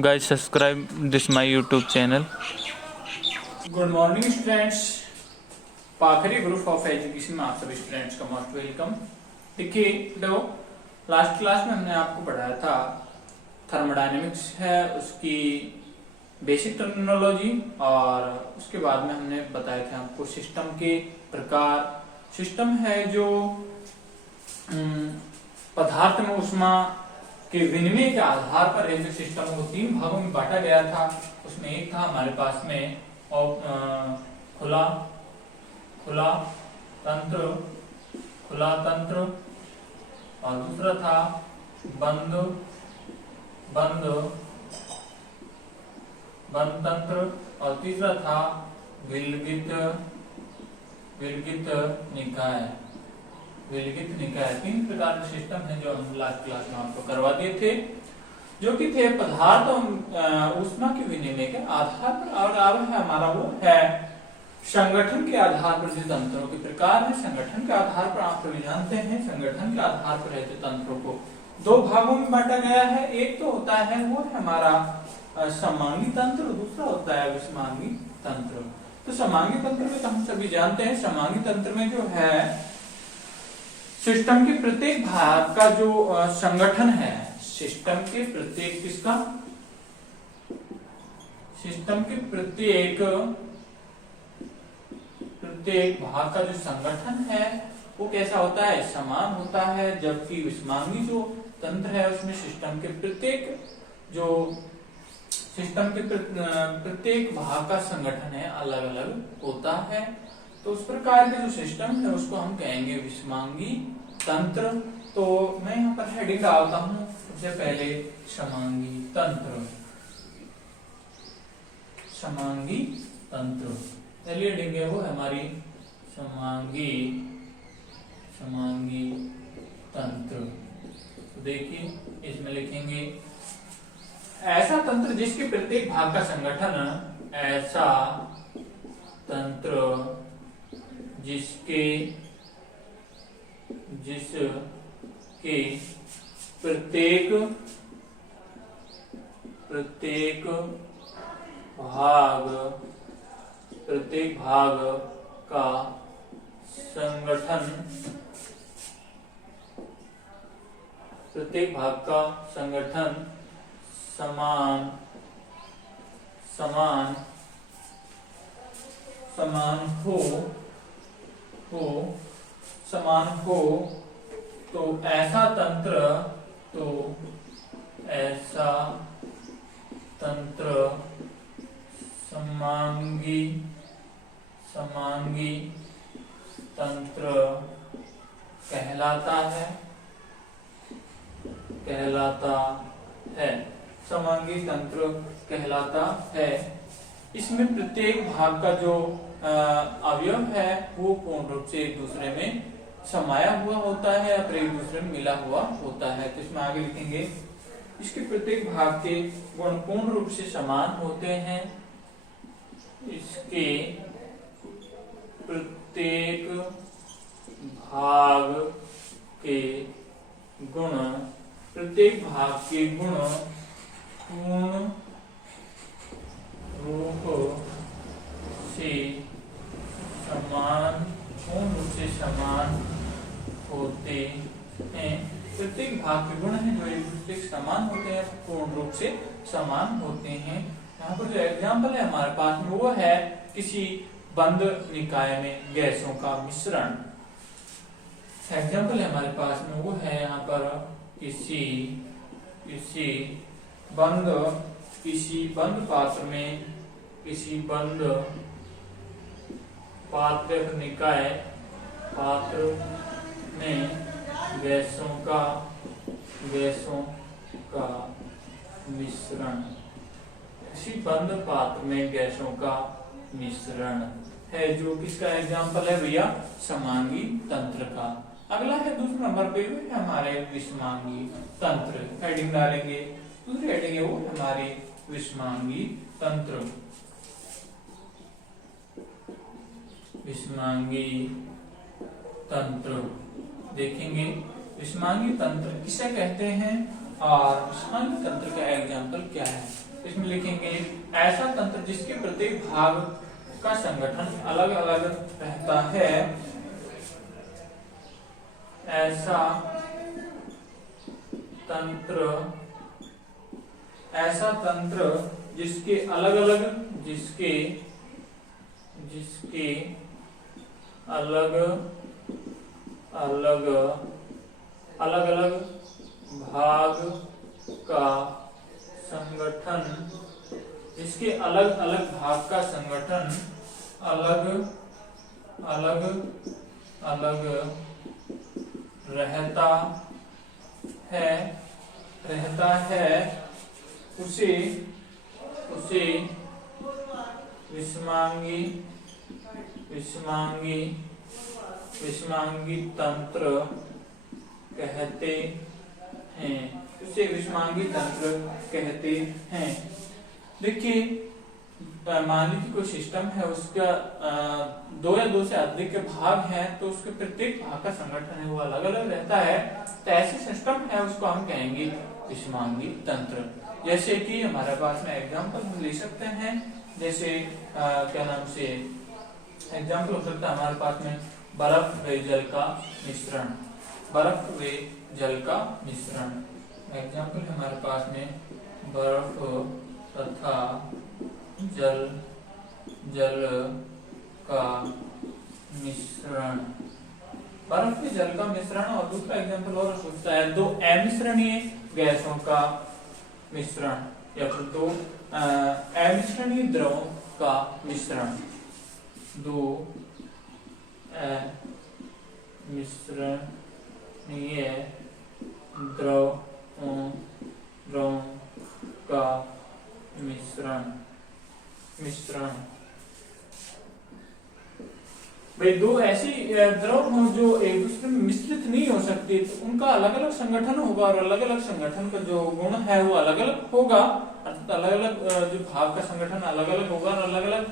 Guys, subscribe this my YouTube channel. Good morning students. Pakhri group of education में आप सभी students का most welcome. देखिए लास्ट क्लास में हमने आपको पढ़ाया था थर्मोडायनेमिक्स है उसकी बेसिक टर्मिनोलॉजी, और उसके बाद में हमने बताया था आपको सिस्टम के प्रकार। सिस्टम है जो पदार्थ में ऊष्मा के विनिमय के आधार पर जो सिस्टम को तीन भागों में बांटा गया था। उसमें एक था हमारे पास में खुला तंत्र, और दूसरा था बंद तंत्र, और तीसरा था विलगित निकाय। तीन प्रकार के सिस्टम है जो हम लास्ट क्लास में आपको करवा दिए थे, जो कि थे पदार्थ ऊष्मा के विनिमय के आधार पर। और अब है हमारा वो है संगठन के आधार पर जो तंत्रों के प्रकार है। संगठन के आधार पर आप सभी जानते हैं, संगठन के आधार पर है जो तंत्रों को दो भागों में बांटा गया है। एक तो होता है वो है हमारा समांगी तंत्र, दूसरा होता है विषमांगी तंत्र। तो समांगी तंत्र में तो हम सभी जानते हैं, समांगी तंत्र में जो है सिस्टम के प्रत्येक भाग का जो संगठन है, सिस्टम के प्रत्येक भाग का जो संगठन है वो कैसा होता है, समान होता है। जबकि विषमांगी जो तंत्र है उसमें सिस्टम के प्रत्येक भाग का संगठन है अलग अलग होता है। तो उस प्रकार के जो सिस्टम है उसको हम कहेंगे विषमांगी तंत्र। तो मैं यहाँ पर हेडिंग डालता हूँ सबसे पहले समांगी तंत्र। पहली हेडिंग है वो हमारी समांगी तंत्र। तो देखिए इसमें लिखेंगे ऐसा तंत्र जिसके प्रत्येक भाग का संगठन, ऐसा तंत्र जिसके प्रत्येक भाग का संगठन समान हो तो ऐसा तंत्र समांगी तंत्र कहलाता है। समांगी तंत्र कहलाता है। इसमें प्रत्येक भाग का जो अवयव है वो पूर्ण रूप से एक दूसरे में समाया हुआ होता है या फिर एक दूसरे में मिला हुआ होता है। तो इसमें आगे लिखेंगे इसके प्रत्येक भाग के गुण पूर्ण रूप से समान होते हैं। इसके प्रत्येक भाग के गुण पूर्ण रूप से समान होते हैं। प्रत्येक भाग के गुण हैं जो एक दूसरे से समान होते हैं, पूर्ण रूप से समान होते हैं। यहाँ पर जो एग्जाम्पल है हमारे पास में वो है किसी बंद निकाय में गैसों का मिश्रण। एग्जाम्पल है हमारे पास में वो है यहाँ पर किसी बंद पात्र निकाय में गैसों का मिश्रण। किसी बंद पात्र में गैसों का मिश्रण है, जो किसका एग्जाम्पल है भैया, समांगी तंत्र का। अगला है दूसरे नंबर पे हमारे विषमांगी तंत्र। हेडिंग डालेंगे, दूसरी हेडिंग है वो हमारे विषमांगी तंत्र। विषमांगी तंत्र देखेंगे। विषमांगी तंत्र किसे कहते हैं और विषमांगी तंत्र का एग्जाम्पल क्या है। इसमें लिखेंगे ऐसा तंत्र जिसके प्रत्येक भाग का संगठन अलग अलग रहता है, ऐसा तंत्र जिसके अलग अलग भाग का संगठन, इसके अलग अलग भाग का संगठन अलग अलग रहता है उसे विषमांगी तंत्र कहते हैं, उसे विषमांगी तंत्र कहते हैं। देखिए मान लीजिए कोई सिस्टम है, उसका दो या दो से अधिक भाग हैं, तो उसके प्रत्येक भाग का संगठन है वो अलग अलग रहता है, तो ऐसे सिस्टम है उसको हम कहेंगे विषमांगी तंत्र। जैसे कि हमारे पास में एग्जाम्पल हम ले सकते हैं, जैसे क्या नाम से एग्जाम्पल हो सकता है हमारे पास में बर्फ व जल का मिश्रण, बर्फ व जल का मिश्रण। एग्जाम्पल हमारे पास में बर्फ तथा जल का मिश्रण, बर्फ व जल का मिश्रण। और दूसरा एग्जाम्पल और हो सकता है दो अमिश्रणीय गैसों का मिश्रण, या फिर दो अमिश्रणीय द्रवों का मिश्रण, दो अमिश्रणीय द्रवों का मिश्रण। भाई दो ऐसी द्रव हो जो एक दूसरे में मिश्रित नहीं हो सकती, तो उनका अलग अलग संगठन होगा और अलग अलग संगठन का जो गुण है वो अलग अलग होगा, अर्थात अलग अलग जो भाग का संगठन अलग अलग होगा और अलग अलग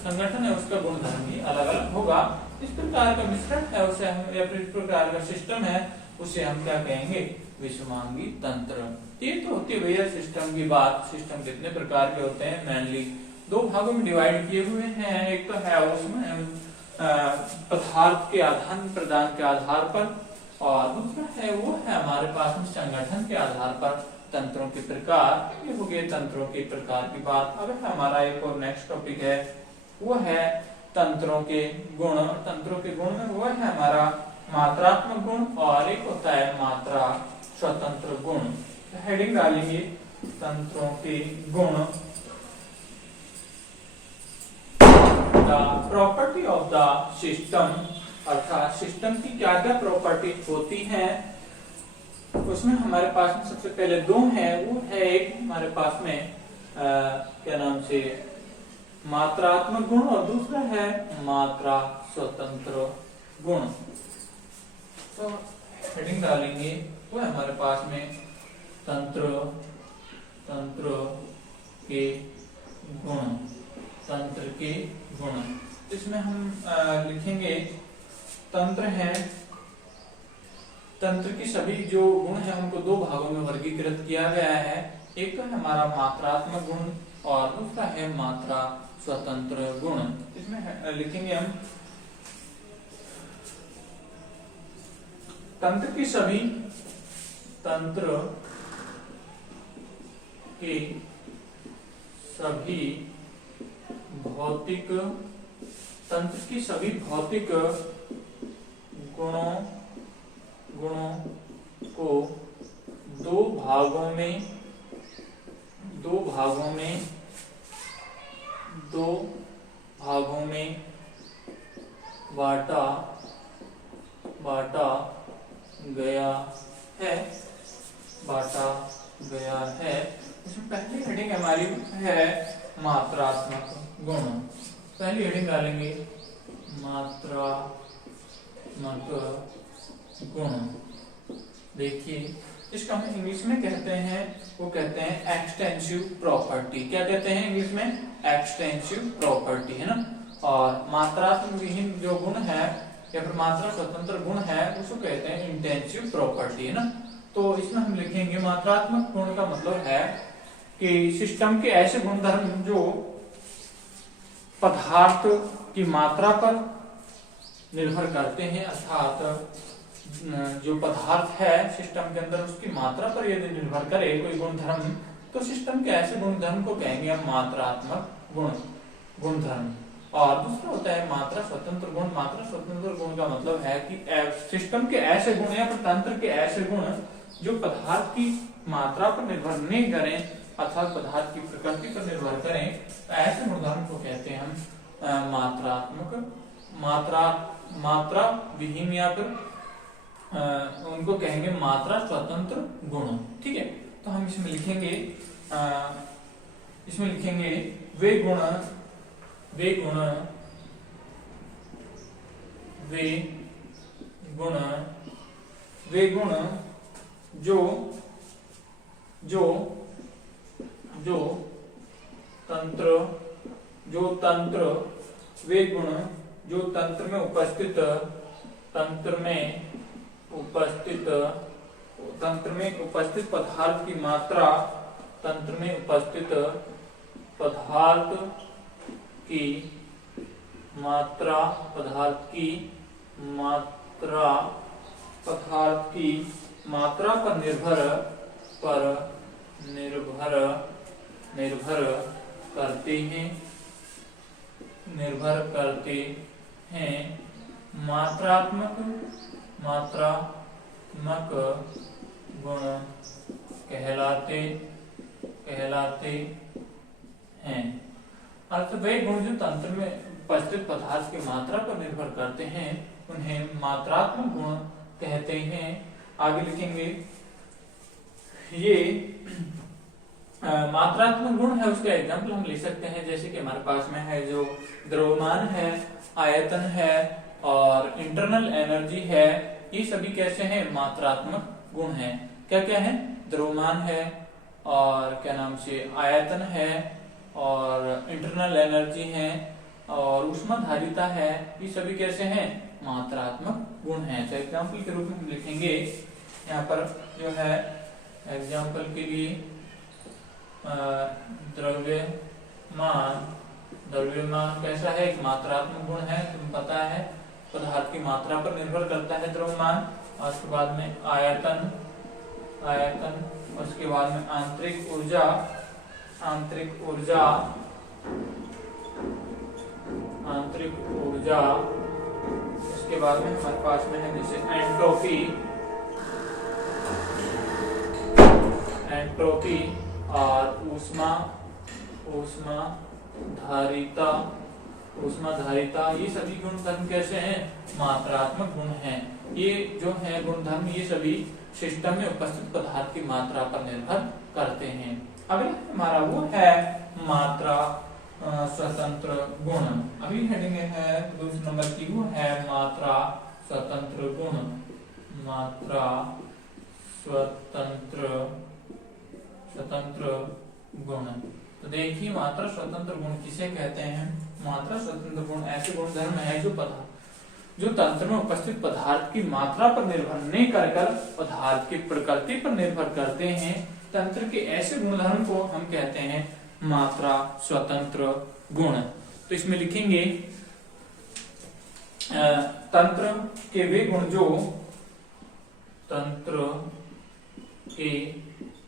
संगठन है उसका गुणधर्म भी अलग अलग होगा। इस प्रकार का मिश्रण है उसे हम, या फिर इस प्रकार का सिस्टम है उसे हम क्या कहेंगे विषमांगी तंत्र। ये तो होती है भैया सिस्टम की बात। सिस्टम कितने प्रकार के होते हैं, मेनली दो भागों में डिवाइड किए हुए हैं। एक तो है उसमें पदार्थ के आदान प्रदान के आधार पर, और दूसरा है वो है हमारे पास में संगठन के आधार पर तंत्रों के प्रकार। ये हो गए तंत्रों के प्रकार की बात। अब हमारा एक और नेक्स्ट टॉपिक है, वो है तंत्रों के गुण। तंत्रों के गुण में वो है हमारा मात्रात्मक गुण और एक होता है मात्रा स्वतंत्र गुण। हेडिंग डालेंगे तंत्रों के गुण। The property of the system, अर्थात सिस्टम की क्या क्या प्रॉपर्टी होती हैं, उसमें हमारे पास में सबसे पहले दो हैं। वो है एक हमारे पास में क्या नाम से मात्रात्मक गुण और दूसरा है मात्रा स्वतंत्र गुण। तो हेडिंग डालेंगे वो है हमारे पास में तंत्र के गुण, तंत्र के गुण। इसमें हम लिखेंगे तंत्र है, तंत्र की सभी जो गुण है उनको दो भागों में वर्गीकृत किया गया है। एक तो है हमारा मात्रात्मक गुण और दूसरा है मात्रा स्वतंत्र गुण। इसमें लिखेंगे हम तंत्र की सभी भौतिक गुणों को दो भागों में बांटा गया है। इसमें पहली हेडिंग हमारी है मात्रात्मक गुण। पहली हेडिंग डालेंगे मात्रात्मक गुण। देखिए इसका हम इंग्लिश में कहते हैं, वो कहते हैं एक्सटेंसिव प्रॉपर्टी। क्या कहते हैं इंग्लिश में? एक्सटेंसिव प्रॉपर्टी, है ना। और मात्रात्मक विहीन जो गुण है या फिर मात्रा स्वतंत्र गुण है उसको कहते हैं इंटेंसिव प्रॉपर्टी, है ना। तो इसमें हम लिखेंगे मात्रात्मक गुण का मतलब है कि सिस्टम के ऐसे गुणधर्म जो पदार्थ की मात्रा पर निर्भर करते हैं, अर्थात जो पदार्थ है सिस्टम के अंदर उसकी मात्रा पर यदि निर्भर करे कोई गुणधर्म, तो सिस्टम के ऐसे गुणधर्म को कहेंगे हम मात्रात्मक गुणधर्म। और दूसरा होता है मात्रा स्वतंत्र गुण। मात्रा स्वतंत्र गुण का मतलब है कि सिस्टम के ऐसे गुण या तंत्र के ऐसे गुण जो पदार्थ की मात्रा पर निर्भर नहीं करें, अर्थात पदार्थ की प्रकृति पर निर्भर करें, तो ऐसे गुणधर्म को कहते हैं हम मात्रा विहीन या फिर उनको कहेंगे मात्रा स्वतंत्र गुण। ठीक है, तो हम इसमें लिखेंगे वे गुण जो तंत्र में उपस्थित पदार्थ की मात्रा, तंत्र में उपस्थित पदार्थ की मात्रा पर निर्भर करते हैं मात्रात्मक गुण कहलाते हैं। अर्थ वे गुण जो तंत्र में उपस्थित पदार्थ की मात्रा पर निर्भर करते हैं उन्हें मात्रात्मक गुण कहते हैं। आगे लिखेंगे ये मात्रात्मक गुण है, उसका एग्जाम्पल हम ले सकते हैं, जैसे कि हमारे पास में है जो द्रव्यमान है, आयतन है और इंटरनल एनर्जी है, ये सभी कैसे हैं? मात्रात्मक गुण हैं। क्या क्या है? द्रव्यमान है और क्या नाम से आयतन है और इंटरनल एनर्जी है और ऊष्माधारिता है, ये सभी कैसे हैं? मात्रात्मक गुण हैं। तो एग्जाम्पल के रूप में हम लिखेंगे यहाँ पर जो है एग्जाम्पल के लिए द्रव्यमान कैसा है? एक मात्रात्मक गुण है, तुम्हें पता है पदार्थ की मात्रा पर निर्भर करता है द्रव्यमान। और उसके बाद में आयतन, उसके बाद में आंतरिक ऊर्जा, उसके बाद में हमारे पास में है जैसे एंट्रोपी और ऊष्माधारिता, ये सभी गुणधर्म कैसे हैं? मात्रात्मक गुण हैं। ये जो है गुणधर्म, ये सभी सिस्टम में उपस्थित पदार्थ की मात्रा पर निर्भर करते हैं। अगला हमारा वो है मात्रा स्वतंत्र गुण। अगली हेडिंग है दूसरे नंबर की, वो है मात्रा स्वतंत्र गुण। मात्रा स्वतंत्र गुण। तो देखिए मात्रा स्वतंत्र गुण किसे कहते हैं? मात्रा स्वतंत्र गुण ऐसे गुणधर्म है जो तंत्र में उपस्थित पदार्थ की मात्रा पर निर्भर नहीं कर पदार्थ की प्रकृति पर निर्भर करते हैं। तंत्र के ऐसे गुणधर्म को हम कहते हैं मात्रा स्वतंत्र गुण। तो इसमें लिखेंगे तंत्र के वे गुण जो तंत्र में उपस्थित पदार्थ की मात्रा पर निर्भर नहीं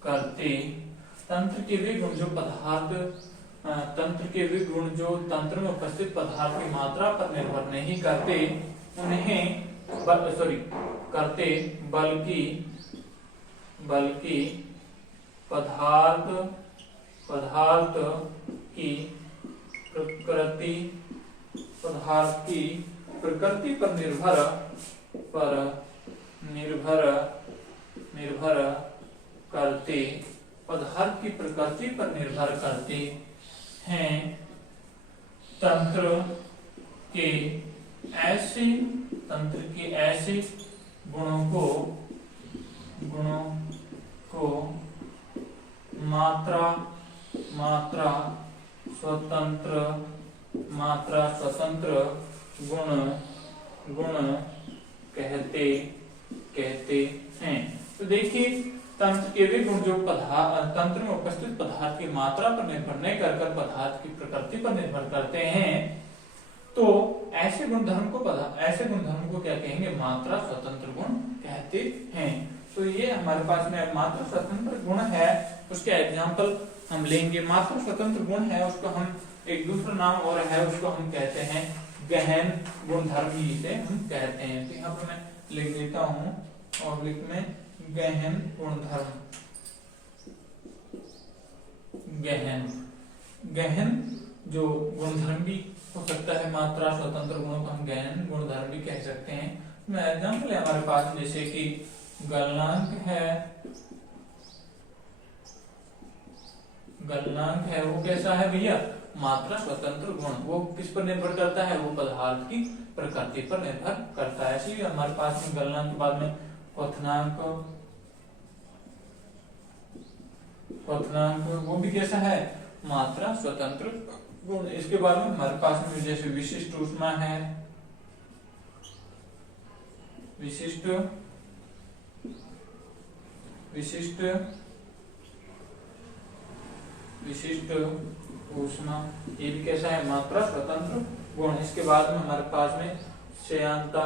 करते। तंत्र के वे गुण जो तंत्र में उपस्थित पदार्थ की मात्रा पर निर्भर नहीं करते बल्कि पदार्थ की प्रकृति पर निर्भर करते, पदार्थ की प्रकृति पर निर्भर करते हैं। तंत्र के ऐसे गुणों को मात्रा स्वतंत्र गुण कहते हैं। तो देखिए, तंत्र के वे गुण जो तंत्र में उपस्थित पदार्थ की मात्रा पर निर्भर नहीं कर पदार्थ की प्रकृति पर निर्भर करते हैं, तो ऐसे गुणधर्म को क्या कहेंगे? मात्रा स्वतंत्र गुण कहते हैं। तो ये हमारे पास में मात्रा स्वतंत्र गुण है, उसके एग्जाम्पल हम लेंगे। मात्रा स्वतंत्र गुण है, उसको हम एक दूसरा नाम और है, उसको हम कहते हैं गहन गुणधर्म ही इसे हम कहते हैं। तो यहाँ पर मैं लिख लेता हूँ ऑब्लिक में गहन गुणधर्म। गहन जो गुणधर्म भी हो सकता है, मात्रा स्वतंत्र गुणों को हम गहन गुणधर्म भी कह सकते हैं। एग्जाम्पल है हमारे पास, जैसे कि गलनांक है वो कैसा है भैया? मात्रा स्वतंत्र गुण। वो किस पर निर्भर करता है? वो पदार्थ की प्रकृति पर निर्भर करता है। इसीलिए हमारे पास में गलनांक के बाद में क्वथनांक वो भी कैसा है? मात्रा स्वतंत्र गुण। इसके बाद में हमारे पास में जैसे विशिष्ट ऊष्मा है, विशिष्ट ऊष्मा, ये भी कैसा है? मात्रा स्वतंत्र गुण। इसके बाद में हमारे पास में श्यानता,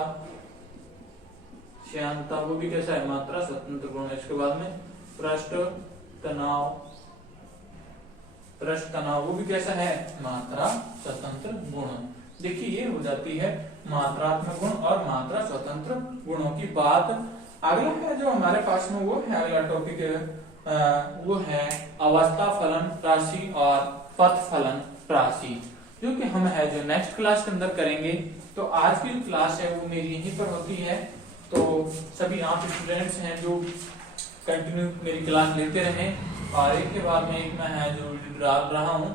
वो भी कैसा है? मात्रा स्वतंत्र गुण। इसके बाद में पृष्ठ तनाव, वो भी कैसा है? मात्रा स्वतंत्र गुण। देखिए, ये हो जाती है मात्रात्मक गुण और मात्रा स्वतंत्र गुणों की बात। अगला है जो हमारे पास में, वो है अगला टॉपिक वो है अवस्था फलन राशि और पथ फलन राशि, जो कि हम है जो नेक्स्ट क्लास के अंदर करेंगे। तो आज की क्लास है वो मेरी यहीं पर होती है। तो सभी आप स्टूडेंट्स हैं जो कंटिन्यू मेरी क्लास लेते रहें, और एक के बाद में एक मैं है जो डाल रहा हूँ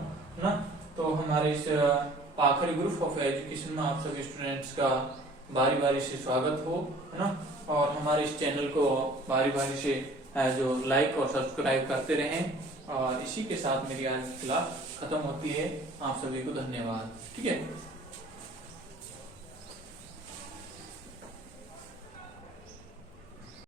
ना। तो हमारे इस पाखरी ग्रुप ऑफ एजुकेशन में आप सभी स्टूडेंट्स का बारी बारी से स्वागत हो, है ना। और हमारे इस चैनल को बारी बारी से जो लाइक और सब्सक्राइब करते रहें। और इसी के साथ मेरी आज की क्लास खत्म होती है। आप सभी को धन्यवाद। ठीक है।